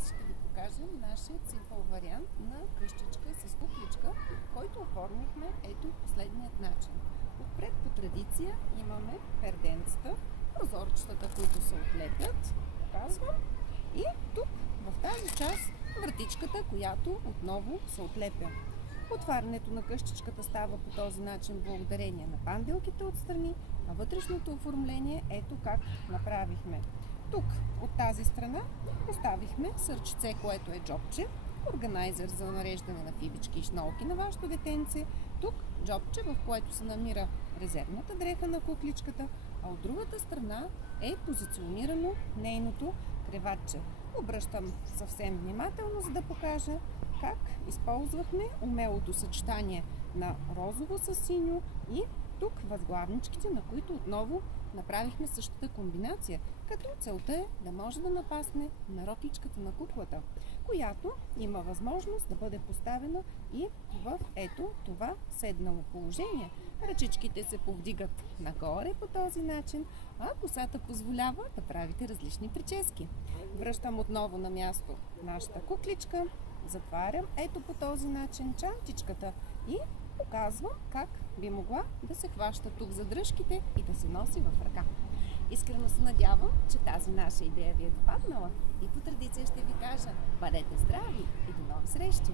Днес ще ви покажем нашия цимпъл вариант на къщичка с кукличка, който оформихме ето последният начин. Отпред по традиция имаме перденцата, прозорчетата, които се отлепят, показвам, и тук в тази част вратичката, която отново се отлепя. Отварянето на къщичката става по този начин благодарение на панделките отстрани, а вътрешното оформление ето как направихме. Тук от тази страна поставихме сърчице, което е джобче, органайзер за нареждане на фибички и шнолки на вашето детенце, тук джобче, в което се намира резервната дреха на кукличката, а от другата страна е позиционирано нейното креватче. Обръщам съвсем внимателно, за да покажа как използвахме умелото съчетание на розово с синьо и тук възглавничките, на които отново направихме същата комбинация, като целта е да може да напасне на рокличката на куклата, която има възможност да бъде поставена и в ето това седнало положение. Ръчичките се повдигат нагоре по този начин, а косата позволява да правите различни прически. Връщам отново на място нашата кукличка, затварям ето по този начин чантичката и показвам как би могла да се хваща тук за дръжките и да се носи в ръка. Искрено се надявам, че тази наша идея ви е допаднала и по традиция ще ви кажа: бъдете здрави и до нови срещи!